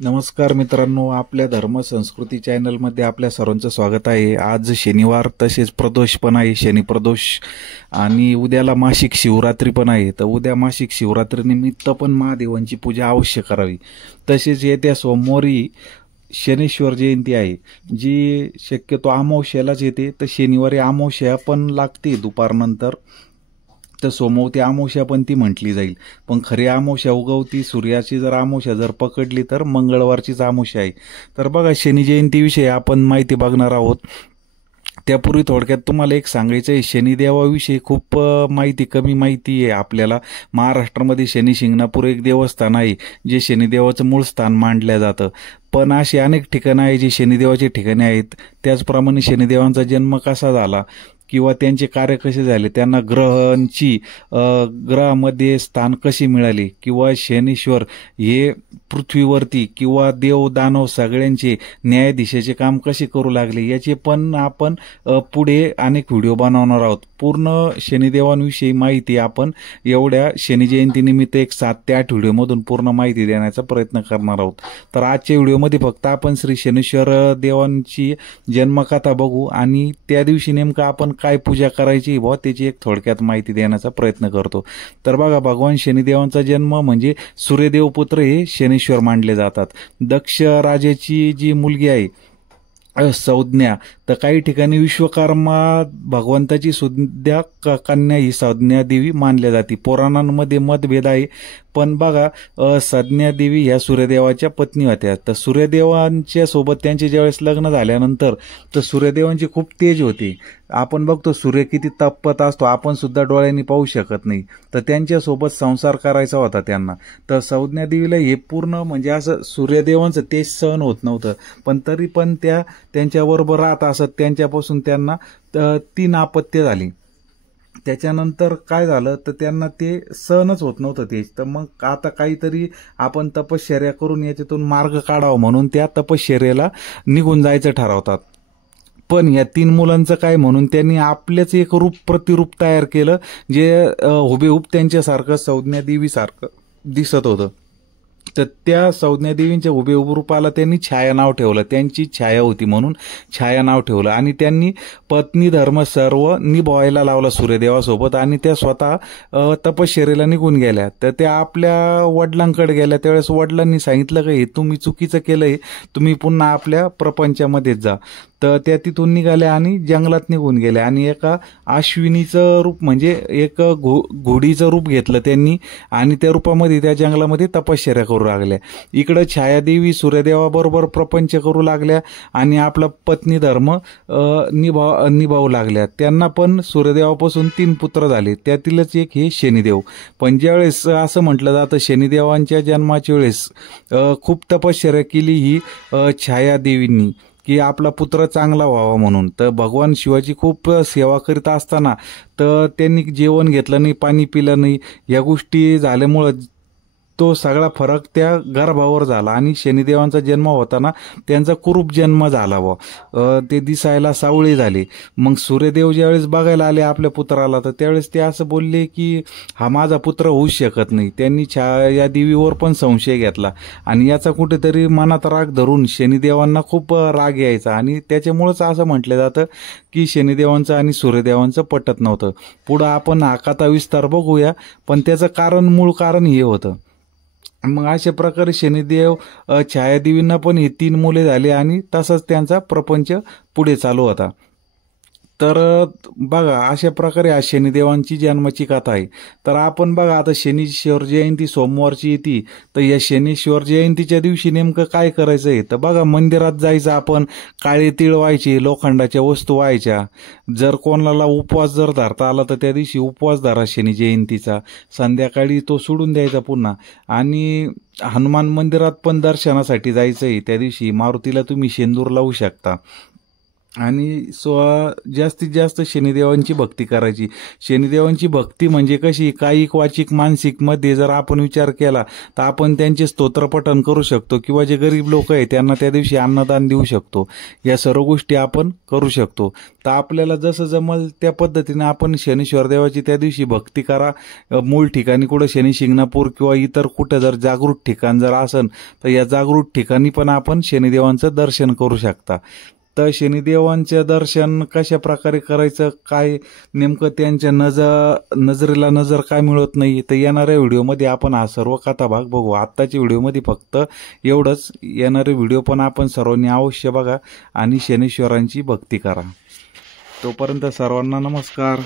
नमस्कार मित्रांनो, आपल्या धर्म संस्कृती चॅनलमध्ये आपल्या सर्वांचं स्वागत आहे। आज शनिवार तसेच प्रदोष पण आहे, शनी प्रदोष, आणि उद्याला मासिक शिवरात्री पण आहे। तर उद्या मासिक शिवरात्रीनिमित्त पण महादेवांची पूजा अवश्य करावी। तसेच येत्या सोमवारी शनेश्वर जयंती आहे, जी शक्यतो अमावस्यालाच येते। तर शनिवारी अमावस्या पण लागते दुपारनंतर, तर सोमवती अमावस्या पण ती म्हटली जाईल। पण खरी अमावस्या उगवती सूर्याची जर अमावस्या जर पकडली तर मंगळवारचीच अमावस्या आहे। तर बघा, शनी जयंतीविषयी आपण माहिती बघणार आहोत। त्यापूर्वी थोडक्यात तुम्हाला एक सांगायचं आहे, शनिदेवाविषयी खूप कमी माहिती आहे आपल्याला। महाराष्ट्रामध्ये शनी शिंगणापूर एक देवस्थान आहे, जे शनिदेवाचं मूळ स्थान मानलं जातं। पण अशी अनेक ठिकाणं आहे जी शनिदेवाची ठिकाणे आहेत। त्याचप्रमाणे शनिदेवांचा जन्म कसा झाला किंवा त्यांचे कार्य कसे झाले, त्यांना ग्रहामध्ये स्थान कशी मिळाली, किंवा शनीश्वर हे पृथ्वीवरती किंवा देव दानव सगळ्यांचे न्यायाधीशाचे काम कसे करू लागले, याचे पण आपण पुढे अनेक व्हिडिओ बनवणार आहोत। पूर्ण शनिदेवांविषयी माहिती आपण एवढ्या शनी जयंतीनिमित्त एक 7 ते 8 व्हिडिओमधून पूर्ण माहिती देण्याचा प्रयत्न करणार आहोत। तर आजच्या व्हिडिओमध्ये फक्त आपण श्री शनीश्वर देवांची जन्मकथा बघू आणि त्या दिवशी नेमकं आपण काय पूजा करायची त्याची एक थोडक्यात माहिती देण्याचा प्रयत्न करतो। तर बघा, भगवान शनिदेवांचा जन्म म्हणजे सूर्यदेव पुत्र हे शनीश्वर मानले जातात। दक्ष राजाची जी मुलगी आहे संज्ञा, तर काही ठिकाणी विश्वकर्मा भगवंताची सुद्धा कन्या ही संज्ञा देवी मानल्या जाते। पुराणांमध्ये मतभेद आहे, पण बघा, संज्ञा देवी ह्या सूर्यदेवाच्या पत्नी होत्या। तर सूर्यदेवांच्या सोबत त्यांचे ज्यावेळेस लग्न झाल्यानंतर तर सूर्यदेवांची खूप तेज होते। आपण बघतो सूर्य किती तपत असतो, आपण सुद्धा डोळ्यांनी पाहू शकत नाही। तर त्यांच्यासोबत संसार करायचा होता त्यांना। तर संज्ञा देवीला हे पूर्ण म्हणजे असं सूर्यदेवांचं तेज सहन होत नव्हतं, पण तरी पण त्या त्यांच्याबरोबर राहत असत। त्यांच्यापासून त्यांना 3 अपत्य झाली। त्याच्यानंतर काय झालं, तर त्यांना ते सहनच होत नव्हतं तेज। तर मग आता काहीतरी आपण तपश्चर्या करून याच्यातून मार्ग काढावा म्हणून त्या तपश्चर्याला निघून जायचं ठरवतात। पण या 3 मुलांचं काय म्हणून त्यांनी आपलेच एक प्रतिरूप तयार केलं, जे हुबेहूब त्यांच्यासारखं संज्ञा देवीसारखं दिसत होतं। तर त्या संज्ञा देवींच्या हुबेहूब रूपाला त्यांनी छाया नाव ठेवलं, त्यांची छाया होती म्हणून छाया नाव ठेवलं। आणि त्यांनी पत्नी धर्म सर्व निभवायला लावला सूर्यदेवासोबत, आणि त्या स्वतः तपश्चर्येला निघून गेल्या। तर त्या आपल्या वडिलांकडे गेल्या। त्यावेळेस वडिलांनी सांगितलं की हे तुम्ही चुकीचं केलंय, तुम्ही पुन्हा आपल्या प्रपंचामध्येच जा। तर त्या तिथून निघाल्या आणि जंगलात निघून गेल्या, आणि एका अश्विनीचं रूप म्हणजे एक घोडीचं रूप घेतलं त्यांनी, आणि त्या रूपामध्ये त्या जंगलामध्ये तपश्चर्या करू लागल्या। इकडं छायादेवी सूर्यदेवाबरोबर प्रपंच करू लागल्या आणि आपला पत्नी धर्म निभावू लागल्या। त्यांना पण सूर्यदेवापासून 3 पुत्र झाले, त्यातीलच एक हे शनिदेव। पण ज्यावेळेस असं म्हटलं जातं शनिदेवांच्या जन्माच्या वेळेस खूप तपश्चर्या केली ही छायादेवींनी की आपला पुत्र चांगला व्हावा म्हणून। तर भगवान शिवाची खूप सेवा करीत असताना तर त्यांनी जेवण घेतलं नाही, पाणी पिलं नाही। या गोष्टी झाल्यामुळं तो सगळा फरक त्या गर्भावर झाला, आणि शनिदेवांचा जन्म होताना त्यांचा कुरूप जन्म झाला ते दिसायला सावळे झाले। मग सूर्यदेव ज्यावेळेस बघायला आले आपल्या पुत्राला, तर त्यावेळेस ते असं बोलले की हा माझा पुत्र होऊच शकत नाही। त्यांनी या देवीवर पण संशय घेतला, आणि याचा कुठेतरी मनात राग धरून शनिदेवांना खूप राग यायचा, आणि त्याच्यामुळेच असं म्हटलं जातं की शनिदेवांचं आणि सूर्यदेवांचं पटत नव्हतं। पुढं आपण हा कथा विस्तार बघूया, पण त्याचं मूळ कारण हे होतं। मग अशा प्रकारे शनिदेव छायादेवींना पण हे 3 मुले झाले, आणि तसाच त्यांचा प्रपंच पुढे चालू होता। तर बघा, अशा प्रकारे आज शनिदेवांची जन्माची कथा आहे। तर आपण बघा, आता शनीश्वर जयंती सोमवारची येते, तर या शनीश्वर जयंतीच्या दिवशी नेमकं काय करायचं आहे, तर बघा, मंदिरात जायचं आपण, काळे तीळ व्हायचे, लोखंडाच्या वस्तू व्हायच्या। जर कोणाला उपवास जर धरता आला तर त्या दिवशी उपवास धरा शनी जयंतीचा, संध्याकाळी तो सोडून द्यायचा पुन्हा। आणि हनुमान मंदिरात पण दर्शनासाठी जायचं आहे त्या दिवशी, मारुतीला तुम्ही शेंदूर लावू शकता। आणि जास्तीत जास्त शनिदेवांची भक्ती करायची. शनिदेवांची भक्ती म्हणजे कशी, कायिक वाचिक मानसिक मध्ये जर आपण विचार केला तर आपण त्यांचे स्तोत्रपठण करू शकतो किंवा जे गरीब लोक आहेत त्यांना त्या दिवशी अन्नदान देऊ शकतो. या सर्व गोष्टी आपण करू शकतो. तर आपल्याला जसं जमल त्या पद्धतीने आपण शनीश्वर देवाची त्या दिवशी भक्ती करा. मूळ ठिकाणी कुठं शनी शिंगणापूर किंवा इतर कुठं जर जागृत ठिकाण जर असेल तर या जागृत ठिकाणी पण आपण शनिदेवांचं दर्शन करू शकता. तर शनिदेवांचं दर्शन कशा प्रकारे करायचं, काय नेमकं त्यांच्या नजरेला नजर काय मिळत नाही, तर येणाऱ्या व्हिडिओमध्ये आपण हा सर्व कथाभाग बघू. आत्ताच्या व्हिडिओमध्ये फक्त एवढंच. येणारे व्हिडिओ पण आपण सर्वांनी अवश्य बघा आणि शनीश्वरांची भक्ती करा. तोपर्यंत सर्वांना नमस्कार.